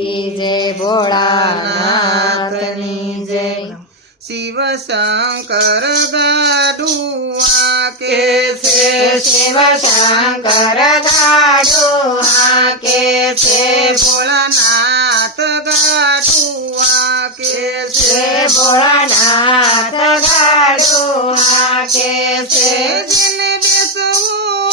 કી જય, ભોળાનાથની જય। શિવ શંકર ગાડુઆ કે છે, શિવ શંકર ગાડુઆ કે છે, ભોળાનાથ ગાડુઆ કે છે, ભોળાનાથ ગાડુઆ કે છે। જેને બેસવું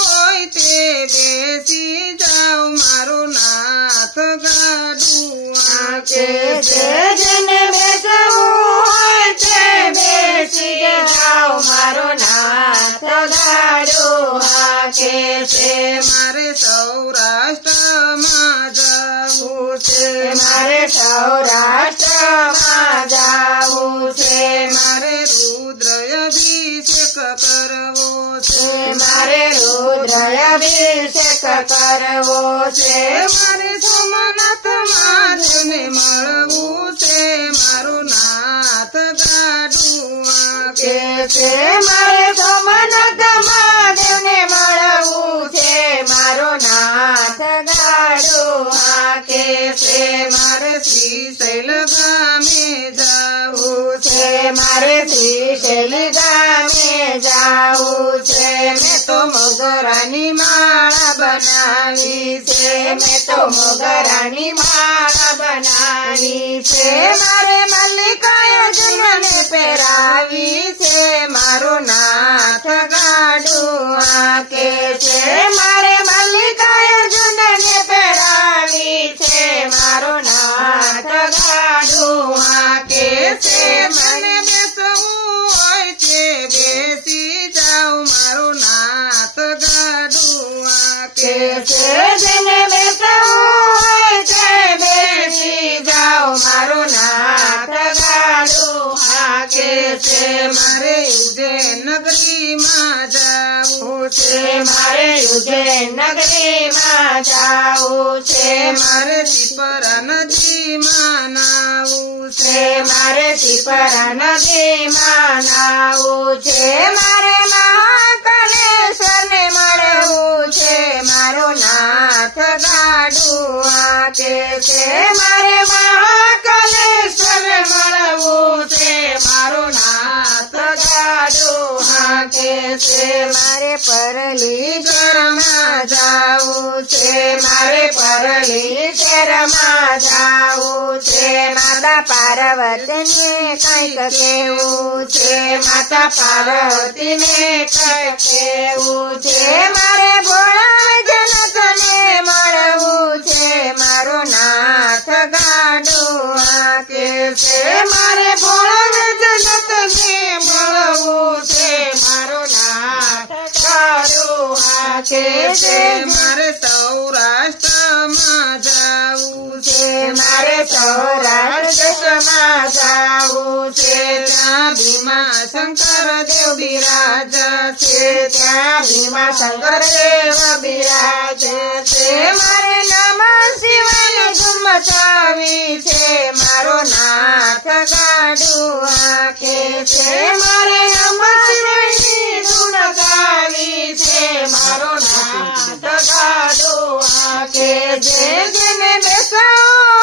હોય તે બેસી જાઓ, મારો નાથ ગાડુઆ કે છે, જેને બેસવું હોય તે બેસી જાઓ, મારો નાથ ગાડુઆ કે છે। મારે સૌરાષ્ટ્રમાં જવું છે, મારે સૌરાષ્ટ્રમાં જાવું છે, મારે રુદ્ર અભિષેક કરવો છે, મારે રુદ્ર અભિષેક કરવો છે, મારે સોમનાથ મહાદેવને મળવું છે, મારો નાથ ગાડુઆ કે છે, મારે સોમનાથ મહાદેવને મળવું છે, મારો નાથ ગાડુઆ કે છે। મારે શ્રીશૈલ ગામે જાવું છે, મારે શ્રીશૈલ ગામે જાવું છે, મેં તો મોગરાની માળા બનાવી છે, મેં તો મોગરાની માળા બનાવી છે, મારે મલ્લિકાર્જુનને પહેરાવી છે, મારો નાથ ગાડુઆ કે છે, મારે મલ્લિકાર્જુનને પહેરાવી છે, મારો નાથ ગાડુઆ કે છે। મને બેસવું હોય તે બેસી જાઓ, મારો નાથ ગાડુઆ કે છે, જેને બેસવું હોય તે બેસી જાઓ, મારો નાથ ગાડુઆ કે છે। મારે ઉજ્જૈન નગરીમાં જાવું છે, મારે ઉજ્જૈન નગરીમાં જાવું છે, મારે શિપરા નદીમાં નાવું છે, મારે શિપરા નદીમાં નાવું છે, મારે મહાકાલેશ્વરને મળવું છે, મારો નાથ ગાડુઆ કે છે, મારે મહાકાલેશ્વરને મળવું છે, મારો નાથ ગાડુઆ કે છે। મારે પરલીશ્વરમાં જાવું છે, મારે પરલીશ્વરમાં જાવું છે, માતા પાર્વતીને કંઈક કેવું છે, માતા પાર્વતીને કંઈક કેવું છે, મારે ભોળા જનતને મળવું છે, મારો નાથ ગાડુઆ કે છે, મારે ભોળા જનતને મળવું છે, મારો નાથ ગાડુઆ કે છે। મારે સૌરાષ્ટ્રમાં જાવું છે, મારે સૌરાષ્ટ્રમાં જાવું છે, ત્યાં ભીમા શંકર દેવ બિરાજા છે, ત્યાં ભીમા શંકર દેવ બિરાજે છે, મારે નમઃ શિવાય ધૂમ મચાવી છે, મારો નાથ ગાડુઆ કે છે, મારે નમઃ શિવાયની ધૂન ગાવી છે, મારો નાથ ગાડુઆ કે છે, જેને બેસવું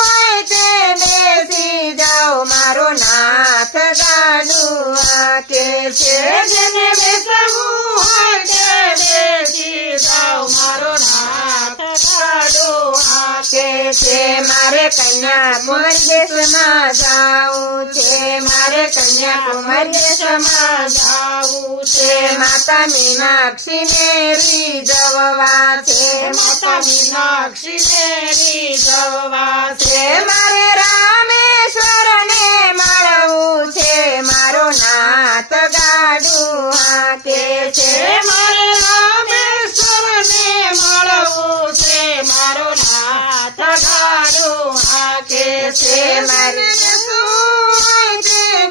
હોય તે બેસી જાઓ, મારો નાથ ગાડુઆ કે છે, જેને બેસવું હોય તે બેસી જાઓ, મારો નાથ ગાડુઆ કે છે। મારે કન્યાકુમારી દેશમાં જાવું છે, મારે કન્યાકુમારી દેશમાં જાવું છે, માતા મીનાક્ષીને રીઝવવા છે, માતા મીનાક્ષીને રીઝવવા છે, મારે રામેશ્વરને મળવું છે, મારો નાથ ગાડુઆ કે છે, મારે રામેશ્વરને મળવું છે, મારો નાથ ગાડુઆ કે છે, મારે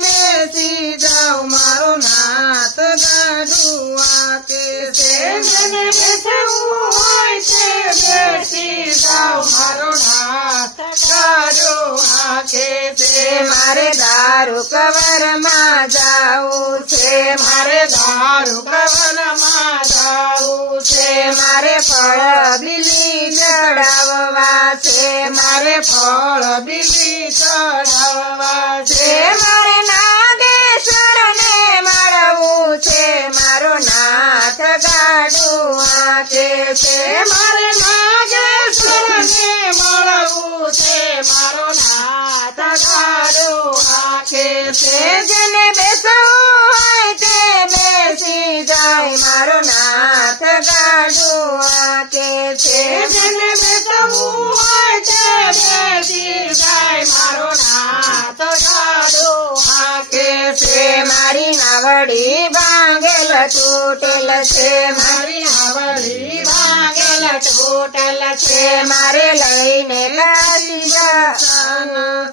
બેસી જાઓ, મારો નાથ ગાડુઆ કે છે, જેને બેસવું હોય તે બેસી જાઓ, મારો નાથ ગાડું હાકે છે. મારે દારૂ કવરમાં જાવું છે મારે દારૂ કવનમાં જાવું છે. મારે ફળ બીલી ચડાવવા છે મારે ફળ બીલી ચડાવવા છે. મારે નાગેશ્વર ને મળવું છે મારો નાથ ગાડું હાકે છે મારે નાગેશ્વરને મળવું છે મારો નાથ ગાડું હાકે છે. જેને બેસવું હોય તે બેસી જાય મારો નાથ ગાડું હાકે છે જેને બેસવું હોય તે બેસી જાય મારો નાથ ગાડું હાકે છે. મારી નાવડી ભાંગેલ તૂટેલ છે મારી આવડી ભાગેલ તૂટેલ છે. મારે લઈને કાશી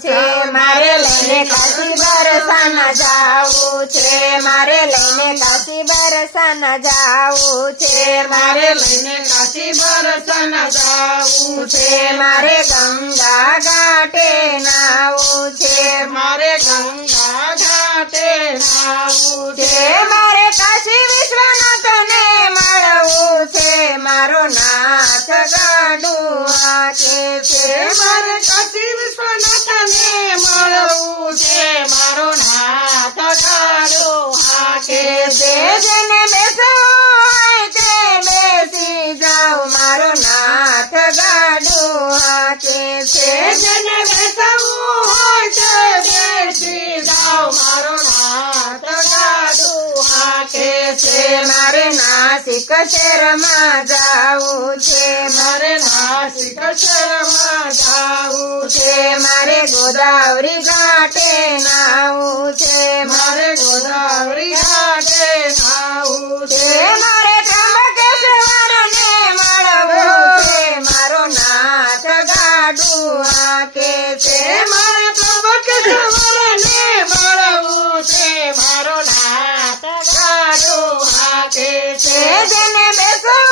છે મારે લઈને કાશી બરસાના જાવું છે મારે લઈને કાશી બરસાના જાવું છે મારે લઈને કાશી બરસન જાવું છે. મારે ગંગા ઘાટે નાવું છે મારે ગંગા ઘાટે નાવું છે. મારે કાશી વિશ્વનાથ ને મળવું છે મારો નાથ ગાડું હાકે છે મારે કાશી વિશ્વનાથને મળવું છે મારો નાથ ગાડું હાકે છે. જેને બેસવું હોય તે બેસી જાવ મારો નાથ ગાડું હાકે છે જેને બેસવું હોય તે બેસી જાવ મારો નાથ ગાડું હાકે છે. મારે નાસિક શહેરમાં જાવું છે મારે નાસિક શહેરમાં જાવું છે. મારે ગોદાવરી ઘાટે નાવું છે મારે ગોદાવરી ઘાટે નાવું છે. મારે ત્રંબકેશ્વર ને મળવું છે મારો નાથ ગાડું હાકે છે મારે ત્રંબકેશ્વરને મળવું છે મારો નાથ ગાડું હાકે છે. જેને બેસવું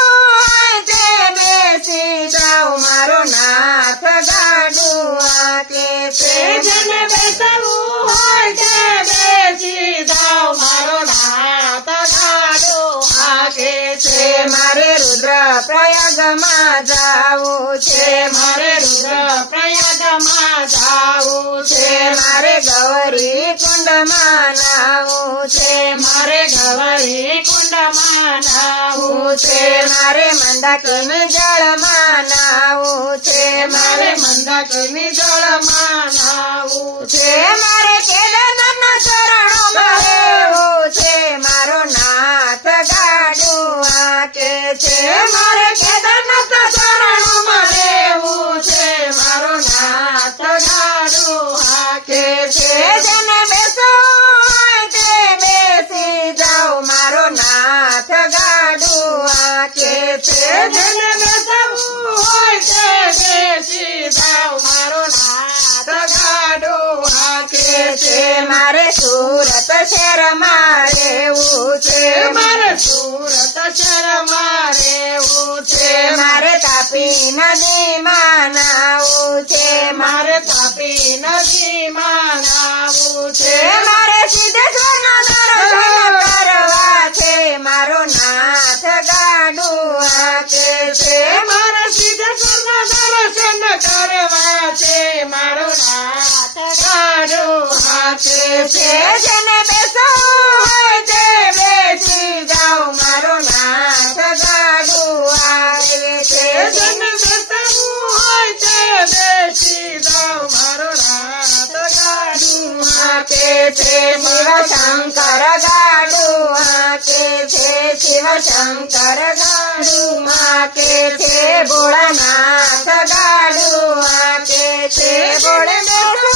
હોય તે બેસી જાવ મારો નાથ ગાડું હાકે છે જેને બેસવું હોય તે બેસી જાવ મારો નાથ ગાડું હાકે છે. મારે રુદ્ર પ્રયાગમાં જાવું છે મારે રુદ્ર પ્રયાગમાં જાવું છે. મારે ગૌરી કુંડમાં નાવું છે મારે ગવરી કુંડમાં નાવું છે. મારે મંદાકિની જળમાં નાવું છે મારે મંદાકિની જળમાં નાવું છે. મારે કેદારનાથના ચરણોમાં રહેવું છે મારો નાથ ગાડું હાકે છે મારે કેદારનાથ ચરણોમાં રહેવું છે મારો નાથ ગાડું હાકે છે. જેને બેસવું હોય તે બેસી જાવ મારો નાથ ગાડું હાકે છે જેને બેસવું હોય તે બેસી જાવ મારો નાથ ગાડું હાકે છે. મારે સુરત શહેરમાં રહેવું છે મારે સુરત શહેરમાં રહેવું છે. મારે તાપી નદીમાં નાવું છે મારે તાપી નદીમાં નાવું છે. મારે સિદ્ધેશ્વરના દર્શન કરવા છે મારો નાથ ગાડું હાકે છે મારે સિદ્ધેશ્વરના દર્શન કરવા છે મારો નાથ ગાડું હાકે છે. જેને બેસવું હોય તે બેસી જાવ મારો નાથ ગાડું હાકે છે જેને બેસવું હોય તે બેસી જાવ મારો નાથ ગાડું હાકે છે. શિવ શંકર ગાડું હાકે છે શિવ શંકર ગાડું હાકે છે ભોળાનાથ ગાડું હાકે છે ભોળે બેસવું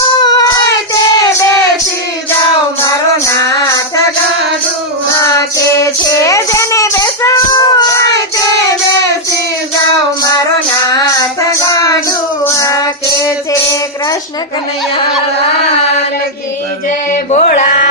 હોય તે બેસી જાવ મારો નાથ ગાડું હાકે છે જેને બેસવું હોય તે બેસી જાવ મારો નાથ ગાડું હાકે છે કૃષ્ણ કનૈયા લાલ કી જય ભોળા